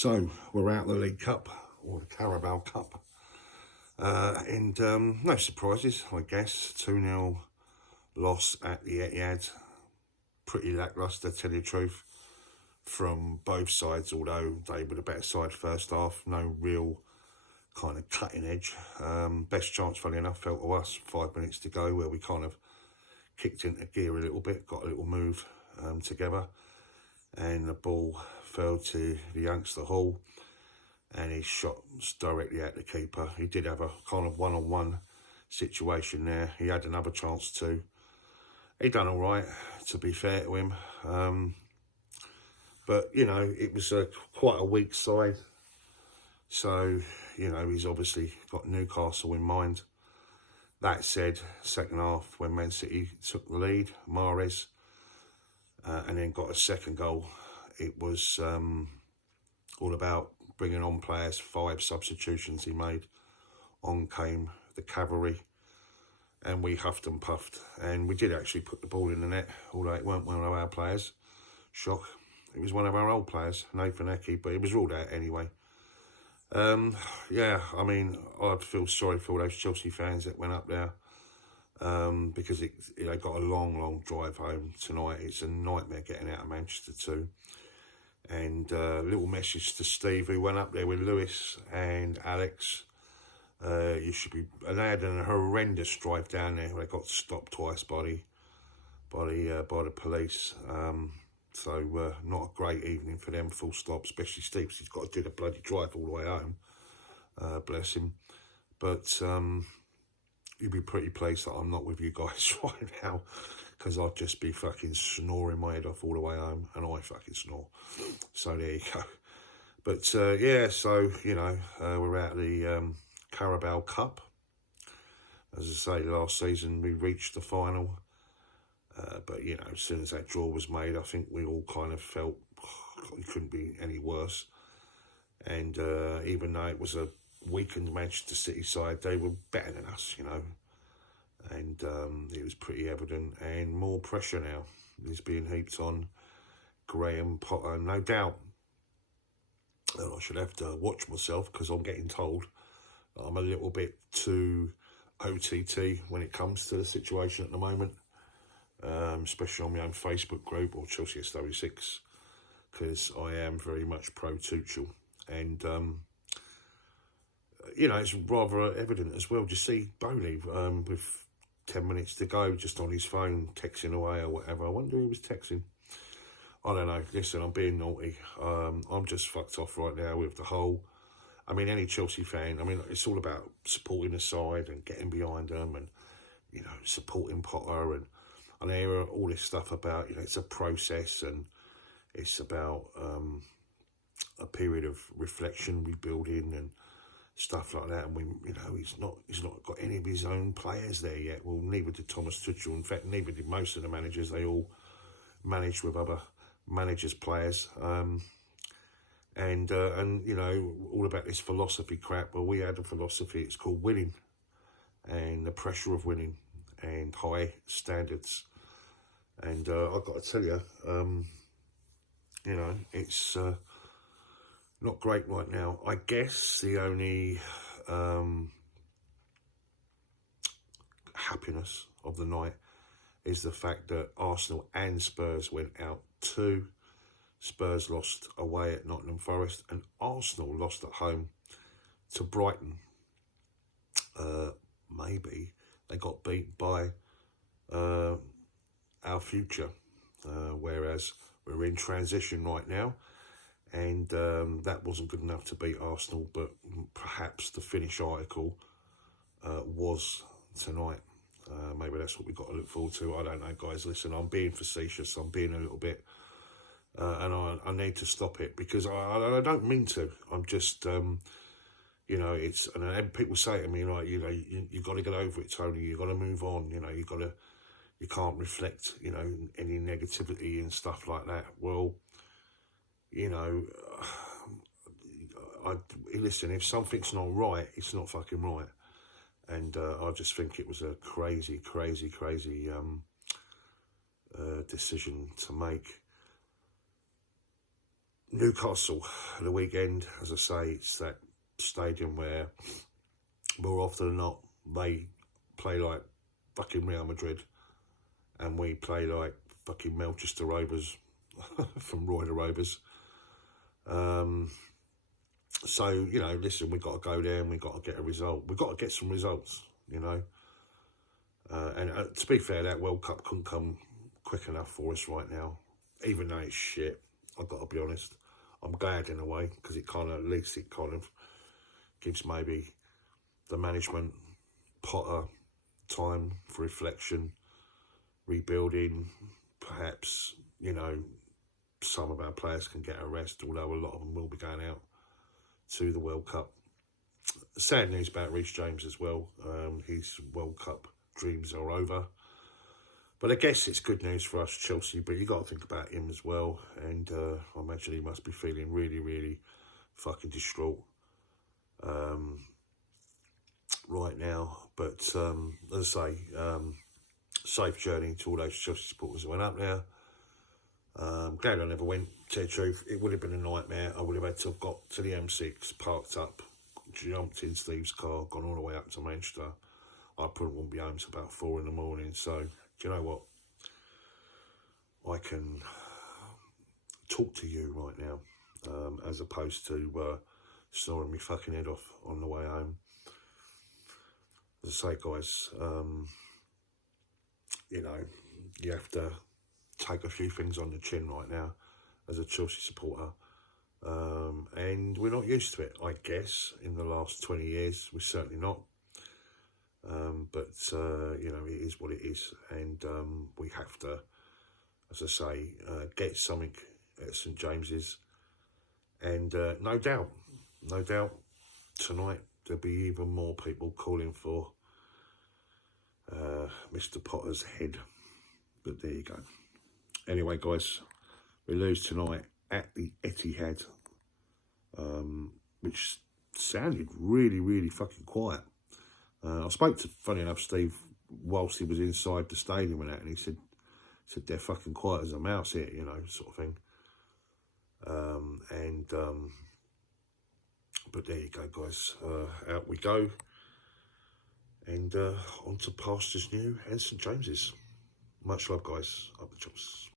So we're out of the League Cup, or the Carabao Cup, and no surprises, I guess. 2-0 loss at the Etihad. Pretty lacklustre, to tell you the truth, from both sides, although they were the better side first half. No real kind of cutting edge. Best chance, funny enough, fell to us 5 minutes to go, where we kind of kicked into gear a little bit, got a little move together, and the ball fell to the youngster Hall, and he shot directly at the keeper. He did have a kind of one-on-one situation there. He had another chance too. He done all right, to be fair to him. But, you know, it was quite a weak side. So, you know, he's obviously got Newcastle in mind. That said, second half, when Man City took the lead, Mahrez, and then got a second goal, it was all about bringing on players. 5 substitutions he made. On came the cavalry, and we huffed and puffed. And we did actually put the ball in the net, although it weren't one of our players. Shock. It was one of our old players, Nathan Eke, but it was ruled out anyway. Yeah, I mean, I'd feel sorry for all those Chelsea fans that went up there, because they got a long drive home tonight. It's a nightmare getting out of Manchester too. And a little message to Steve, who went up there with Lewis and Alex. You should be. And they had a horrendous drive down there. They got stopped twice by the police. So not a great evening for them, full stop. Especially Steve, because he's got to do the bloody drive all the way home. Bless him. But you'd be pretty pleased that I'm not with you guys right now, because I'd just be fucking snoring my head off all the way home, and I fucking snore. So there you go. But yeah, so, you know, we're out of the Carabao Cup. As I say, last season we reached the final. But, you know, as soon as that draw was made, I think we all kind of felt it couldn't be any worse. And even though it was a weakened Manchester City side, they were better than us, you know. And it was pretty evident, and more pressure now is being heaped on Graham Potter. No doubt that I should have to watch myself, because I'm getting told that I'm a little bit too OTT when it comes to the situation at the moment, especially on my own Facebook group, or ChelseaSW6, because I am very much pro Tuchel. And you know, it's rather evident as well. Just see Bowley with 10 minutes to go, just on his phone, texting away or whatever. I wonder who he was texting. I don't know. Listen, I'm being naughty. I'm just fucked off right now with the whole... I mean, any Chelsea fan, I mean, it's all about supporting the side and getting behind them and, you know, supporting Potter. And I hear all this stuff about, you know, it's a process, and it's about a period of reflection, rebuilding and stuff like that. And we, you know, he's not got any of his own players there yet. Well, neither did Thomas Tuchel. In fact, neither did most of the managers. They all managed with other managers' players. And you know, all about this philosophy crap. Well, we had a philosophy. It's called winning, and the pressure of winning, and high standards. And I've got to tell you, you know, it's not great right now. I guess the only happiness of the night is the fact that Arsenal and Spurs went out too. Spurs lost away at Nottingham Forest, and Arsenal lost at home to Brighton. Maybe they got beat by our future, whereas we're in transition right now. And that wasn't good enough to beat Arsenal, but perhaps the finish article was tonight. Maybe that's what we've got to look forward to. I don't know, guys. Listen, I'm being facetious. I'm being a little bit... and I need to stop it, because I don't mean to. I'm just, you know, it's... And people say to me, like, you know, you got to get over it, Tony. You got to move on. You know, you can't reflect, you know, any negativity and stuff like that. Well... You know, listen, if something's not right, it's not fucking right. And I just think it was a crazy decision to make. Newcastle at the weekend. As I say, it's that stadium where more often than not they play like fucking Real Madrid and we play like fucking Manchester Rovers from Roy the Rovers. So, you know, listen, we've got to go there and we've got to get a result. We've got to get some results, you know. And to be fair, that World Cup couldn't come quick enough for us right now, even though it's shit. I've got to be honest. I'm glad in a way, because it kind of, at least it kind of gives maybe the management, Potter, time for reflection, rebuilding. Perhaps, you know, some of our players can get a rest, although a lot of them will be going out to the World Cup. Sad news about Reece James as well. His World Cup dreams are over. But I guess it's good news for us, Chelsea, but you got to think about him as well. And I imagine he must be feeling really, really fucking distraught right now. But as I say, safe journey to all those Chelsea supporters who went up there. Glad I never went, to tell you the truth. It would have been a nightmare. I would have had to have got to the M6, parked up, jumped in Steve's car, gone all the way up to Manchester. I probably wouldn't be home till about 4 in the morning. So, do you know what? I can talk to you right now, as opposed to snoring my fucking head off on the way home. As I say, guys, you know, you have to take a few things on the chin right now as a Chelsea supporter. And we're not used to it, I guess, in the last 20 years. We're certainly not. But, you know, it is what it is. And we have to, as I say, get something at St James's. And no doubt, tonight there'll be even more people calling for Mr Potter's head. But there you go. Anyway, guys, we lose tonight at the Etihad, which sounded really, really fucking quiet. I spoke to, funny enough, Steve whilst he was inside the stadium and that, and he said they're fucking quiet as a mouse here, you know, sort of thing. But there you go, guys. Out we go, and on to pastures new and St James's. Much love, guys. Up the chops.